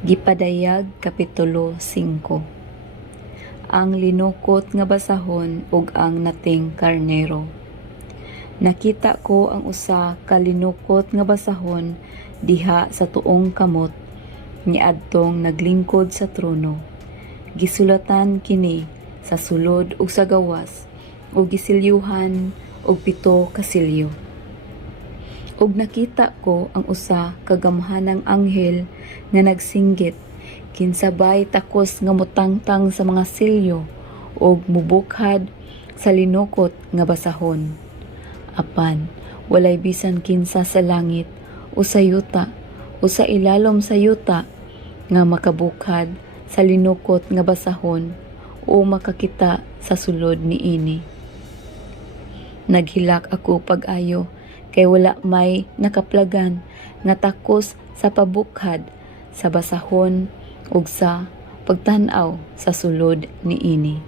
Gipadayag Kapitulo 5. Ang linukot nga basahon ug ang nating karnero. Nakita ko ang usa ka linukot nga basahon diha sa tuong kamot niadtong naglingkod sa trono. Gisulatan kini sa sulod ug sa gawas ug gisilyuhan og 7 ka selyo. Ug nakita ko ang usa ka gamhanang anghel nga nagsinggit kinsabay takos nga mutangtang sa mga selyo ug mubukhad sa linukot nga basahon. Apan walay bisan kinsa sa langit o sa yuta o sa ilalom sa yuta nga makabukhad sa linukot nga basahon o makakita sa sulod niini. Naghilak ako pag-ayo kay wala may nakaplagan nga takos sa pabukhad sa basahon ug sa pagtan-aw sa sulod niini.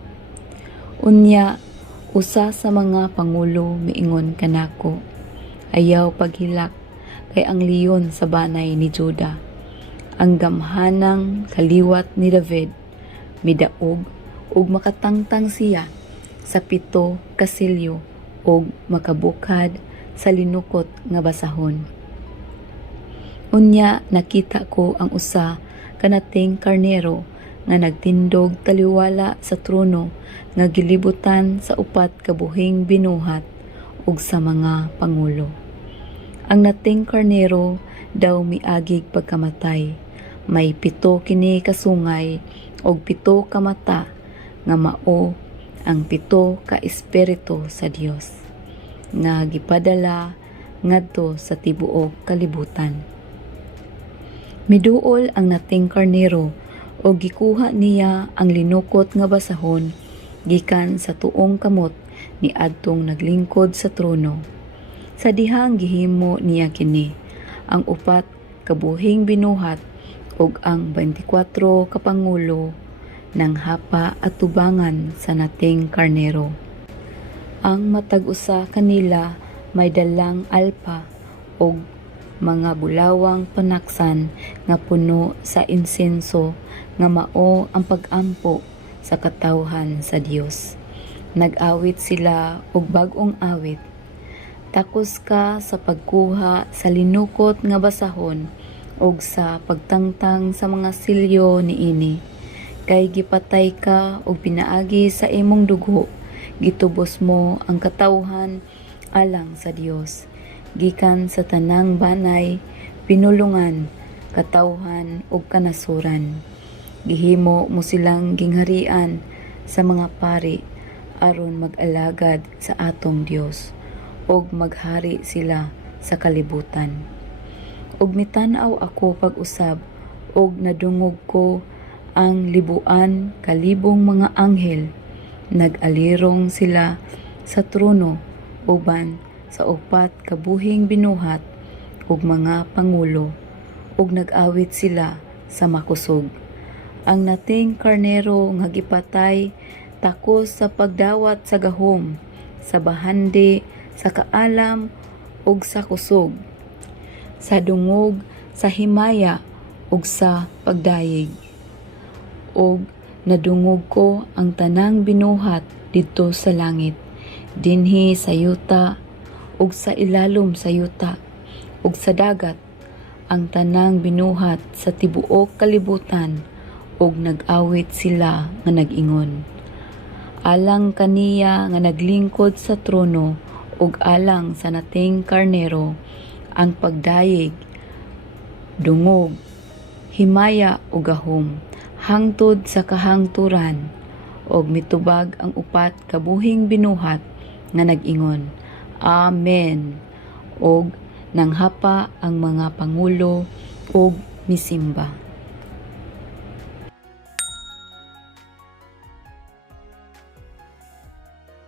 Unya, usa sa mga pangulo miingon kanako, ayaw paghilak kay ang leon sa banay ni Juda, ang gamhanang kaliwat ni David, midaog ug makatangtang siya sa 7 ka selyo ug makabukhad sa linukot nga basahon. Unya nakita ko ang usa kanating karnero nga nagtindog taliwala sa trono nga gilibutan sa 4 ka buhing binuhat ug sa mga pangulo. Ang nating karnero daw miagig pagkamatay. May 7 kini kasungay ug 7 ka mata nga mao ang 7 ka espiritu sa Dios nga gipadala ngadto sa tibuok kalibutan. Miduol ang nating karnero o gikuha niya ang linukot nga basahon gikan sa tuong kamot ni adtong naglingkod sa trono. Sa dihang gihimo niya kini ang 4 kabuhing binuhat ug ang 24 ka pangulo ng hapa at tubangan sa nating karnero. Ang matag usa kanila may dalang alpa ug mga bulawang panaksan nga puno sa insenso nga mao ang pag-ampo sa katawhan sa Dios. Nag-awit sila og bag-ong awit. Takos ka sa pagkuha sa linukot nga basahon ug sa pagtangtang sa mga selyo niini. Kay gipatay ka og pinaagi sa imong dugo, gitubos mo ang katawhan alang sa Dios. Gikan sa tanang banay, pinulungan, katawhan ug kanasuran. Gihimo mo silang gingharian sa mga pari aron mag-alagad sa atong Dios ug maghari sila sa kalibutan. Ug mitan-aw ako pag-usab ug nadungog ko ang libuan kalibong mga anghel. Nag-alirong sila sa trono uban sa 4 kabuhing binuhat ug mga pangulo ug nag-awit sila sa makusog. Ang nating karnero nga gipatay takos sa pagdawat sa gahom, sa bahandi, sa kaalam ug sa kusog, sa dungog, sa himaya ug sa pagdayeg. Ug nadungog ko ang tanang binuhat didto sa langit, dinhi sa yuta ug sa ilalom sa yuta ug sa dagat, ang tanang binuhat sa tibuok kalibutan ug nag-awit sila nga nag-ingon. Alang kaniya nga naglingkod sa trono ug alang sa nating karnero ang pagdayeg, dungog, himaya ug gahom hangtod sa kahangturan, ug mitubag ang 4 kabuhing binuhat nga nag-ingon, Amen. Og nanghapa ang mga pangulo og misimba.